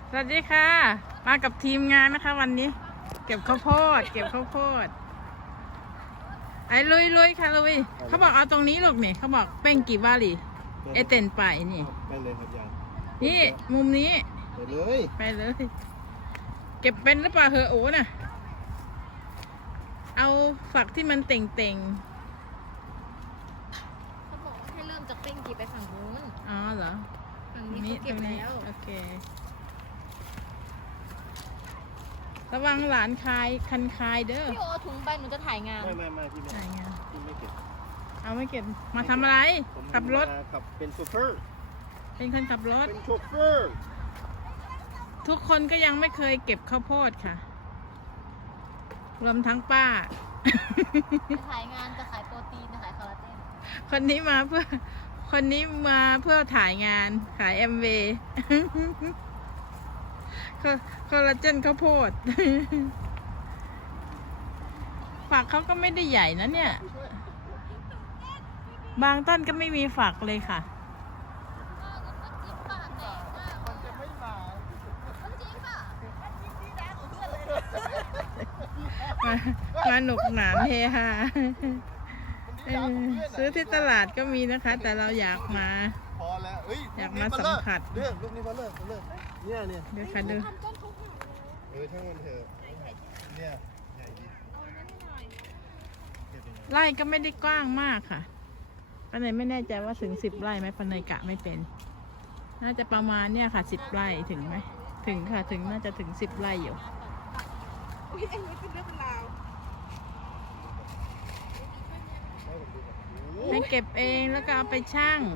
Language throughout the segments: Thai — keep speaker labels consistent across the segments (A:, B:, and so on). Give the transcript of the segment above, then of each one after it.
A: สวัสดีค่ะมากับทีมงานนะคะวันนี้ เก็บข้าวโพดไอ้ลุยค่ะลุยเขาบอกเอาตรงนี้ลูกนี่เขาบอกเป้งกี่วาลีเอเต็นไปนี่
B: ไปเลยครับยาย
A: นี่มุมนี้
B: ไปเลย
A: เก็บเป็นหรือเปล่าเหอะโอ้น่ะเอาฝักที่มันเต่ง
C: เขาบอกว่าให้เริ่มจากเป้งกีไปฝั่งนู้น
A: อ๋อเหรอ
C: ฝั่งนี้เขาเก็บแล้ว
A: โอเคระวังหลานคันคายเด้อ
C: พี่โอถุงใบหนูจะถ่ายงาน
B: ไม่พี่ไม่
A: ถ่ายงาน
B: พี่ไม่เก็บ
A: เอาไม่เก็บมาทำอะไรขับรถ
B: ขับเป็นโชเฟอร์
A: เป็นคนขับรถ
B: เป็นโชเฟอร์
A: ทุกคนก็ยังไม่เคยเก็บข้าวโพดค่ะรวมทั้งป้า
C: จะถ่ายงานจะขายโปรตีนจะขายคอลลาเจน
A: คนนี้มาเพื่อถ่ายงานขายแอมเวย์คอลลาเจนข้าวโพดฝักเขาก็ไม่ได้ใหญ่นะเนี่ยบางต้นก็ไม่มีฝักเลยค่ะมาหนุกหนานเฮฮาซื้อที่ตลาดก็มีนะคะ แต่เราอยากมา
B: พอแล้ว
A: อยากมาสัมผัส
B: ลูกนี้พอเลิกเนี่ย
A: เดี๋ยวค่ะดู
B: ช่างมันเถอะเนี่ยใหญ่ดี
A: ไร่ก็ไม่ได้กว้างมากค่ะปานเนยไม่แน่ใจว่าถึง10 ไร่ไหมปานเนยกะไม่เป็นน่าจะประมาณเนี่ยค่ะ10 ไร่ถึงไหมถึงค่ะถึงน่าจะถึง10 ไร่อยู่ให้เก็บเองแล้วก็เอาไปชั่ง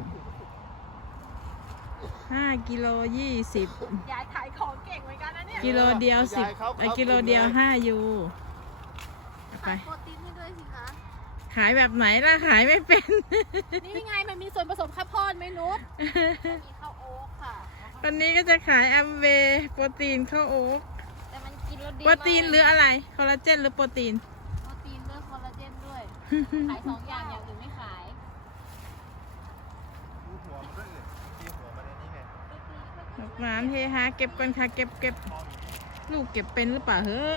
A: 5 กิโล 20
C: ยายขายของเก่งเหมือนกันนะเนี่ย
A: กิโลเดียว10กิโลเดียว5 ยูไป
C: ขายโปรตีนให้ด้วยสิคะ
A: ขายแบบไหนล่ะขายไม่เป็น
C: นี่ไงมันมีส่วนผสมข้าวโพดไหมนุชมีข้าวโอ๊กค่ะ
A: วันนี้ก็จะขายแอมเวย์โปรตีนข้าวโอ๊ก
C: แต่มันกินแล้วดี
A: โปรตีนหรืออะไรคอลลาเจนหรือโปรตีน
C: โปรตีนด้วยคอลลาเจนด้วยขาย2 อย่างอื่นไม่ขาย
B: ดูหัวมันด้วยตีหัวมันในนี้ไง
A: หวานเฮฮาเก็บก่อนค่ะเก็บลูกเก็บเป็นหรือเปล่าเฮ้อ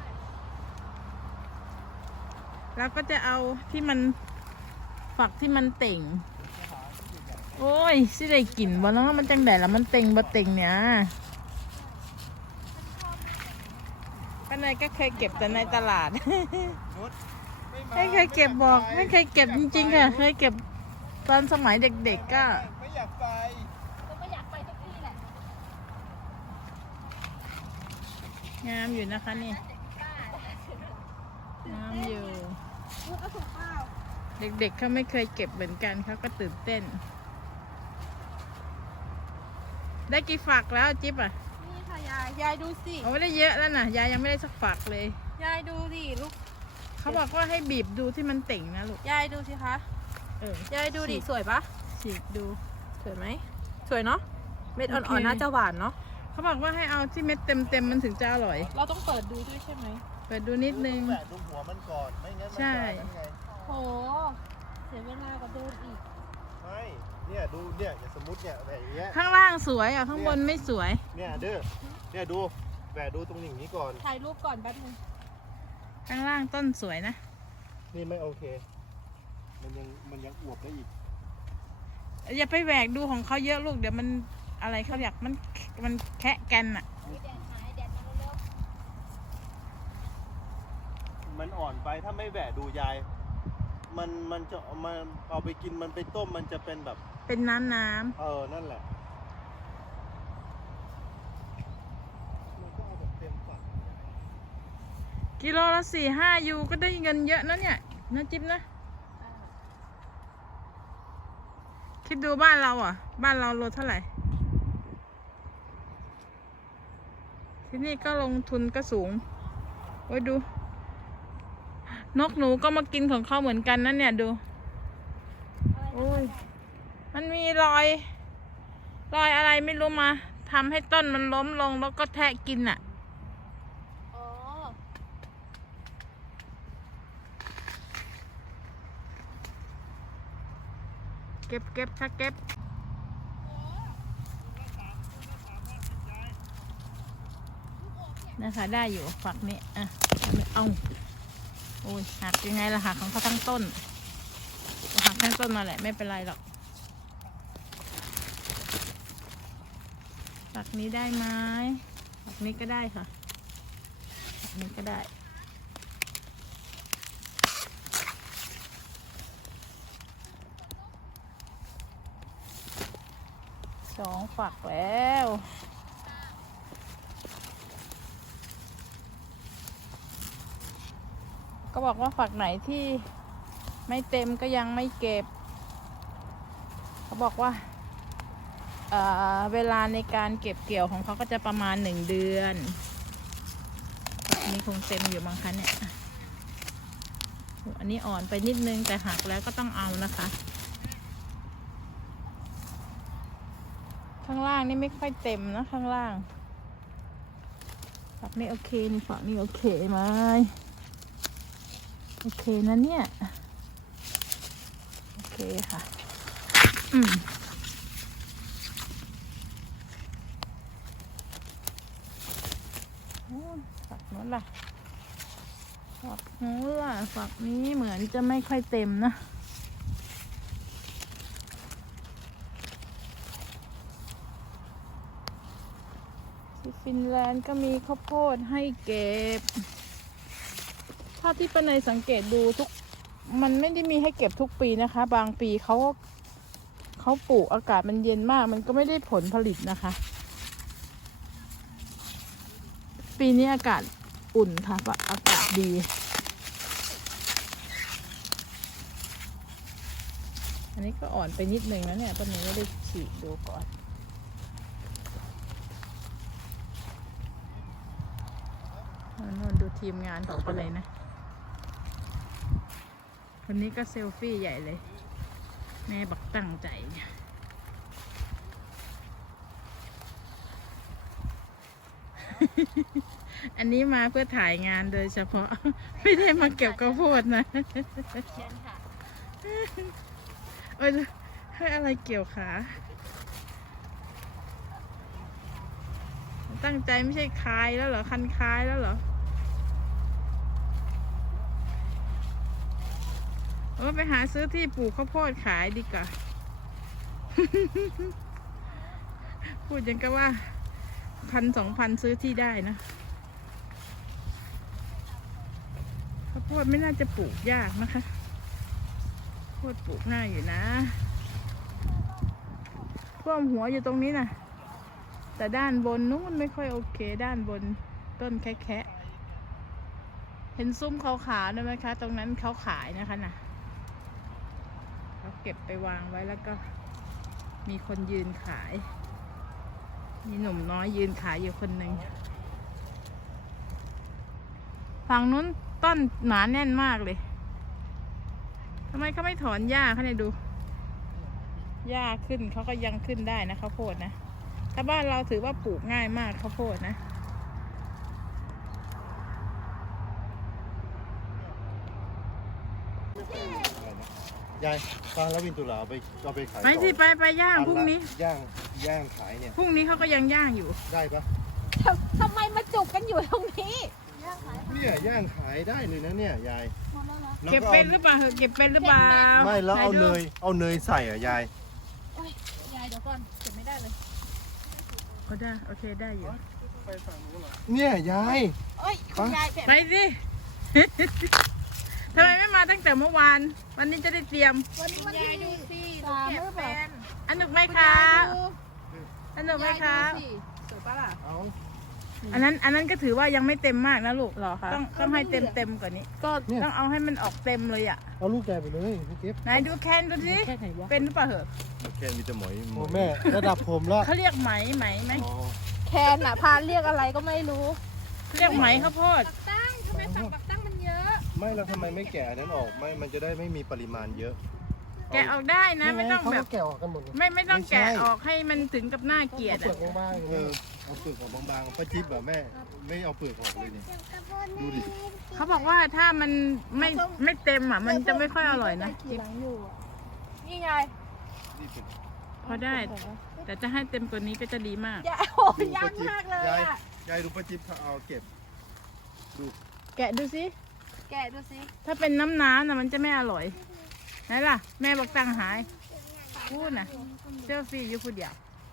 A: แล้วก็จะเอาที่มันฝักที่มันเต่งโอ้ยสิได้กลิ่นบ่เนาะมันจังได๋ล่ะมันเต่งบ่เต่งเนี่ยป้าเนยก็เคยเก็บแต่ในตลาดไม่เคยเก็บบอกไม่เคยเก็บจริงๆค่ะเคยเก็บตอนสมัยเด็กๆก็
B: ไม่อยากไป
C: ทุกที่แหละ
A: งามอยู่นะคะนี่งามอยู่เด็กๆเขาไม่เคยเก็บเหมือนกันเขาก็ตื่นเต้นได้กี่ฝักแล้วจิ๊บอ่ะ
C: นี่ค่ะยายดูสิ
A: โอ้ได้เยอะแล้วนะยายยังไม่ได้สักฝักเลย
C: ยายดูดิลูก
A: เขาบอกว่าให้บีบดูที่มันเต่งนะลูก
C: ยายดูสิคะยายดูดิสวยปะ
A: ฉีกดู
C: สวยไหมสวยเนาะเม็ดอ่อนๆน่าจะหวานเนาะ
A: เขาบอกว่าให้เอาที่เม็ดเต็มมันถึงจะอร่อย
C: เราต้องเปิดดูด้วยใช่ไหม
A: เปิดดูนิดนึง
B: แหวดูหัวมันก่อนไม่งั้นมันจะนั่นไง
C: โหเสียเวลากับเดินอีก
B: ไม่เนี่ยดูเนี่ยอย่าสมมติเนี่ยแบบอย่างเงี้ย
A: ข้างล่างสวยอ่ะข้างบนไม่สวย
B: เนี่ยเนี่ยดูแหวดูตรงนี้ก่อน
C: ถ่ายรูปก่อนแป๊บนึง
A: ข้างล่างต้นสวยนะ
B: นี่ไม่โอเคมันยังอวบได้อีก
A: อย่าไปแหวกดูของเขาเยอะลูกเดี๋ยวมันอะไรเขาอยากมันแคะกันอ่ะ
B: มันอ่อนไปถ้าไม่แหวดูยายมันจะมาเอาไปกินมันไปต้มมันจะเป็นแบบ
A: เป็นน้ำ
B: นั่นแหละมันก็เอาแบบเต็มฝัก
A: กิโลละ4-5 ยูก็ได้เงินเยอะนะเนี่ยนะจิ๊บนะคิดดูบ้านเราอ่ะบ้านเราโลเท่าไหร่ที่นี่ก็ลงทุนก็สูงโอ้ยดูนกหนูก็มากินของเขาเหมือนกันนะเนี่ยดูโอ้ยมันมีรอยอะไรไม่รู้มาทำให้ต้นมันล้มลงแล้วก็แทะกินอ่ะเก็บค่ะเก็บนะคะได้อยู่ฝักนี้อ่ะเอาโอ้ยหักยังไงล่ะหักของเขาทั้งต้นหักทั้งต้นมาแหละไม่เป็นไรหรอกฝักนี้ได้ไหมฝักนี้ก็ได้ค่ะฝักนี้ก็ได้2 ฝักแล้วก็บอกว่าฝักไหนที่ไม่เต็มก็ยังไม่เก็บเขาบอกว่าเวลาในการเก็บเกี่ยวของเขาก็จะประมาณ1 เดือนอันนี้คงเต็มอยู่บางคันเนี่ยอันนี้อ่อนไปนิดนึงแต่หักแล้วก็ต้องเอานะคะข้างล่างนี่ไม่ค่อยเต็มนะข้างล่างฝักนี้โอเคนี่ฝักนี้โอเคไหมโอเคนะเนี่ยโอเคค่ะฝักนู้นล่ะฝักนู้นล่ะฝักนี้เหมือนจะไม่ค่อยเต็มนะที่ฟินแลนด์ก็มีข้าวโพดให้เก็บถ้าที่ป้าเนยสังเกตดูมันไม่ได้มีให้เก็บทุกปีนะคะบางปีเขาปลูกอากาศมันเย็นมากมันก็ไม่ได้ผลผลิตนะคะปีนี้อากาศอุ่นค่ะอากาศดีอันนี้ก็อ่อนไปนิดนึงแล้วเนี่ยป้าเนยไม่ได้ฉีดดูก่อนนนดูทีมงานของป้าเนยนะคนนี้ก็เซลฟี่ใหญ่เลยแม่บักตั้งใจอันนี้มาเพื่อถ่ายงานโดยเฉพาะไม่ได้มาเก็บข้าวโพดนะโอ้ยให้อะไรเกี่ยวขาตั้งใจไม่ใช่คายแล้วเหรอคันคายแล้วเหรอไปหาซื้อที่ปลูกข้าวโพดขายดีกว่า พูดยังก็ว่า1,000-2,000ซื้อที่ได้นะข้าวโพดไม่น่าจะปลูกยากนะคะข้าวโพดปลูกง่ายอยู่นะท่วมหัวอยู่ตรงนี้นะแต่ด้านบนนู้นไม่ค่อยโอเคด้านบนต้นแคะเห็นซุ้มขาวๆได้ไหมคะตรงนั้นเขาขายนะคะน่ะเขาเก็บไปวางไว้แล้วก็มีคนยืนขายมีหนุ่มน้อยยืนขายอยู่คนหนึ่งฝั่งนู้นต้นหนาแน่นมากเลยทำไมเขาไม่ถอนหญ้าเขาเนี่ยดูหญ้าขึ้นเขาก็ยังขึ้นได้นะข้าวโพดนะถ้าบ้านเราถือว่าปลูกง่ายมากข้าวโพดนะ
B: ยายตาแล้ววินตุลาเอาไปขาย
A: ไปสิไปย่างพรุ่งนี้
B: ย่างขายเนี่ย
A: พรุ่งนี้เขาก็ยังย่างอยู่
B: ได้ปะ
C: ทำไมมาจุกกันอยู่ตรงนี้
B: เนี่ยย่างขายได้เลยนะเนี่ยยาย
A: เก็บเป็นหรือเปล่าเก็บเป็นหรือเปล่า
B: ไม่แล้วเอาเนยใส่อ่ะยาย
C: ยายเดี๋ยวก่อนเก็บไม่ได้เลย
A: ก็ได้โอเคได้อยู่
B: เนี่ยยาย
A: ไปสิทำไมไม่มาตั้งแต่เมื่อวานวันนี้จะได้เตรียม
C: วันนี้ยายดูสิเก็บเป็น
A: สนุกไหมคะสนุกไหมคะ
C: สวยปะล่ะ
A: อันนั้นก็ถือว่ายังไม่เต็มมากนะลูกหรอคะต้องให้เต็มกว่านี้ก็ต้องเอาให้มันออกเต็มเลยอ่ะ
B: เอาลูกแกไปเลยพี่เก็บ
A: ไหนดูแคนดูสิเป็นหรือเปล่าเหรอ
B: แคนมีแต่หมอยแม่ระดับผมแล้ว
A: เขาเรียกไหม
C: แคนอ่ะพาเรียกอะไรก็ไม่รู้
A: เรียกไหมข้าวโพด
C: ปักตั้งทำไมฝักปักตั้งมันเยอะ
B: ไม่แล้วทำไมไม่แกะนั้นออกมันจะได้ไม่มีปริมาณเยอะ
A: แกะออกได้นะไม่ต้องแบบ
B: แกะออกกันหมด
A: ไม่ต้องแกะออกให้มันถึงกับหน้าเกลียด
B: เปลือกบางๆเอาเปลือกออกบางๆป้าจิ๊บแบบแม่ไม่เอาเปลือกออกเลยเนี่ยดูดิ
A: เขาบอกว่าถ้ามันไม่เต็มอ่ะมันจะไม่ค่อยอร่อยนะจิ๊บ
C: นี่ไง
A: พอได้แต่จะให้เต็มกว่านี้ก็จะดีมาก
C: โอ้ยยากมากเลย
B: ยายดูป้าจิ๊บเขาเอาเก็บดู
A: แกะดูสิ
C: แกะดูสิ
A: ถ้าเป็นน้ำนะมันจะไม่อร่อยไหนล่ะ แม่บอกตังหายพูดนะเจ้าฟรีอยู่ผู้เดียว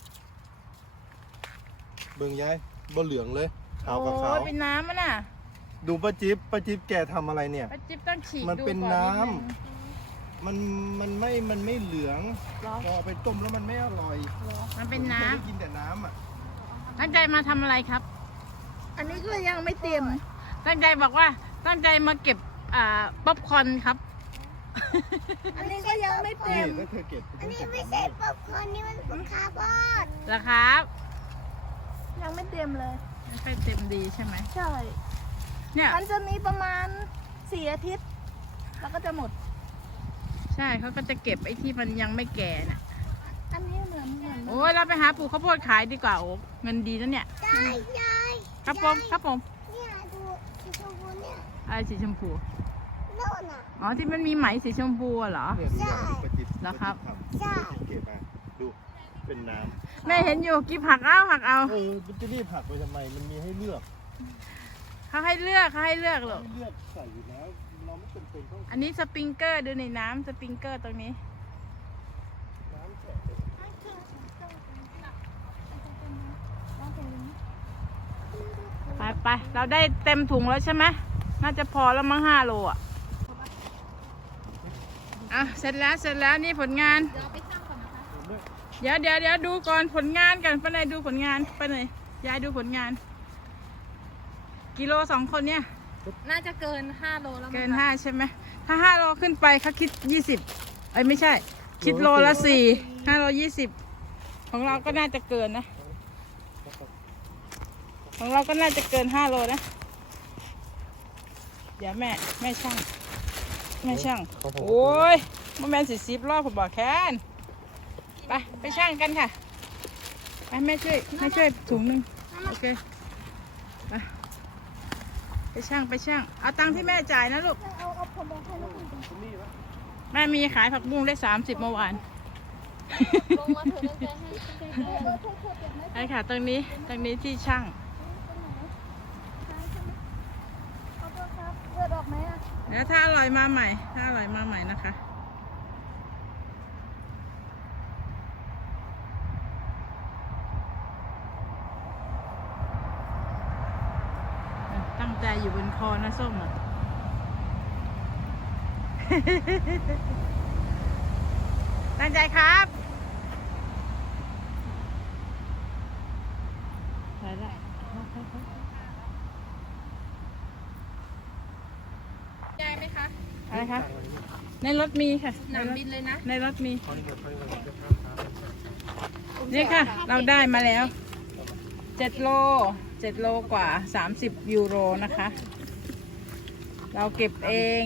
B: เบิ่งยายบ่เหลืองเลยขาวกับ
A: โอ้
B: ขาวย
A: เป็นน้ำมันน่ะ
B: ดูป้าจิ๊บแกทำอะไรเนี่ย
A: ป้าจิ๊บต้องฉีก
B: มัน
A: ดู
B: เป็น
A: ก่อ
B: น้ำ
A: ดง
B: มันไม่เหลือง
A: เหรอ
B: พอเอาไปต้มแล้วมันไม่อร่อย
A: มันเป็นน้
B: ผมไม่ได้กินแต่น้ำอ่ะ
A: ำตั้งใจมาทำอะไรครับ
C: อันนี้ก็ยังไม่เต็ม
A: ตั้งใจบอกว่าตั้งใจมาเก็บป๊อปคอร์นครับ
C: อันนี้ก็ยังไม่
B: นี่
C: เต็ม
B: ถ้าเธอเก็บ
D: อันนี้ไม่ใช่ป๊อปคอร์นนี่มันเป็นคาร์บอน
A: เหรอครับ
C: ยังไม่เต็มเลย
A: ไม่ค่อยเต็มดีใช่ไหม
C: ใช่
A: เนี่ย
C: มันจะมีประมาณ4 อาทิตย์ แล้วก็จะหมด
A: ใช่เขาก็จะเก็บไอ้ที่มันยังไม่แก่น่ะ
C: อันนี้เหมือน
A: โอ้ยเราไปหาปลูกข้าวโพดขายดีกว่าโอ้เงินดีนะเนี่ย
D: ได้ยาย
A: ครับผมครับผม
D: เนี่ยดูสีชมพูเนี่ย
A: อะไรสีชมพู
D: โน่นอ่ะ
A: อ๋อที่มันมีไหมสีชมพูอะเหรอ
B: เนี่ยดูยายป้าจิ๊บ
A: เหรอครับ
D: ใช่
B: เก็บมาดูเป็นน้
A: แม่เห็นอยู่กิบผักเอาผักเอา
B: ำมันจะรีบผักไปทำไมมันมีให้เลือก
A: เขาให้เลือกเขาให้เลือกหรอก
B: ให้เลือกใส่อยู่แล้วเราไม่จำเป็นต้อง
A: อันนี้สปริงเกอร์ดูในน้ำสปริงเกอร์ตรงนี้
B: น้ำแฉะเลย
A: ไปไปเราได้เต็มถุงแล้วใช่ไหมน่าจะพอแล้วมั้ง5 โลอ่ะอ่ะเสร็จแล้วนี่ผลงาน
C: เดี๋ยวเอาไปตั้งก่อนนะคะ
A: เดี๋ยวดูก่อนผลงานกันไปไหนดูผลงานไปไหนยายดูผลงาน กิโล2 คนเนี่ย
C: น่าจะเกิน5 โลแล้วมั้ง
A: เกิน5ใช่ไหมถ้า5 โลขึ้นไปเขาคิด20เอ้ยไม่ใช่ คิดโลละ4 5 โล 20ของเราก็น่าจะเกินนะ ของเราก็น่าจะเกิน5 โลนะเดี๋ยวแม่ช่างโอ้ยมันแมน40 รอบผมบอกแค้นไปช่างกันค่ะไปแม่ช่วยถุงหนึงโอเคไปช่างเอาตังค์ที่แม่จ่ายนะลูก
C: เอาผมบอกให้ลูก
A: แม่มีขายผักบุ้งได้30 เมื่อวาน
C: ลงมาเถอะตั้งใจให้
A: ไอ้ค่ะตรงนี้ที่ช่าง
C: ขอโทษครับเลือดออกไหมอ่ะ
A: เดี๋ยวถ้าอร่อยมาใหม่นะคะตั้งใจอยู่บนคอนะส้มอ่ะ ตั้งใจครับได้
C: ยายไหมคะ
A: อะไรคะในรถมีค่ะ
C: หนามบินเลยนะ
A: ในรถมีนี่ค่ะ เราได้มาแล้ว7 โลกว่า30 ยูโรนะคะ เราเก็บเอง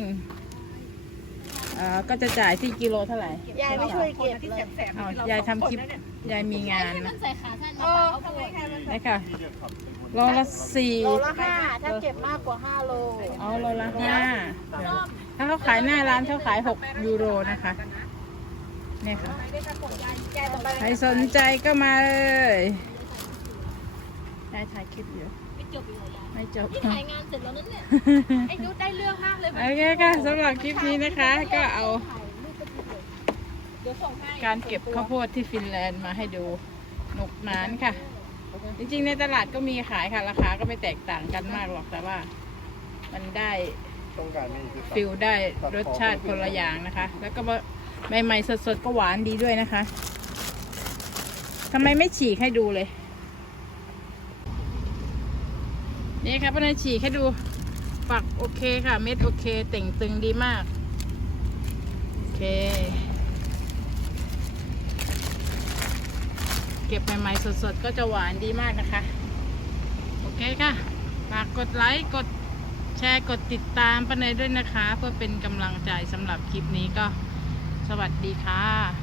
A: ก็จะจ่ายที่กิโลเท่าไหร่
C: ยายไม่ช่วยเก็บเลย
A: อ้าวยายทำคลิปยายมีงาน
C: มั
A: นะ
C: นใส่ขาสั้นมาเอาทำไมคะ
A: นี่ค่ะโลละ4
C: โลละ5ถ้าเก็บมากกว่า5 โล
A: เอาโลละ5ถ้าเขาขายหน้าร้านเขาขาย6 ยูโรนะคะเนี่ยค่ะใครสนใจก็มาเลยยายถ่ายคลิปอยู่
C: ไม่จบอีกเหรอยาย
A: ไม่จบ
C: นี่ถ่ายงานเสร็จแล้วนั่นเนี่ยไอ้นุชได้เรื่องมากเลย
A: โอเคค่ะสำหรับคลิปนี้นะคะ ก็เอา
C: เดี๋ยวส่งให้
A: การเก็บข้าวโพดที่ฟินแลนด์มาให้ดูหนุกหนานค่ะ จริงๆในตลาดก็มีขายค่ะ ราคาก็ไม่แตกต่างกันมากหรอกแต่ว่า มันได้
B: ต้องการไม่คือ
A: ฟิลได้รสชาติคนละอย่างนะคะ แล้วก็ใหม่ๆสดๆก็หวานดีด้วยนะคะทำไมไม่ฉีกให้ดูเลย นี่ค่ะป้านาฉีกให้ดูฝักโอเคค่ะ เม็ดโอเคเต่งตึงดีมากโอเคเก็บใหม่ๆสดๆก็จะหวานดีมากนะคะโอเคค่ะฝากกดไลค์กดแชร์กดติดตามป้าเนยด้วยนะคะ เพื่อเป็นกำลังใจสำหรับคลิปนี้ก็สวัสดีค่ะ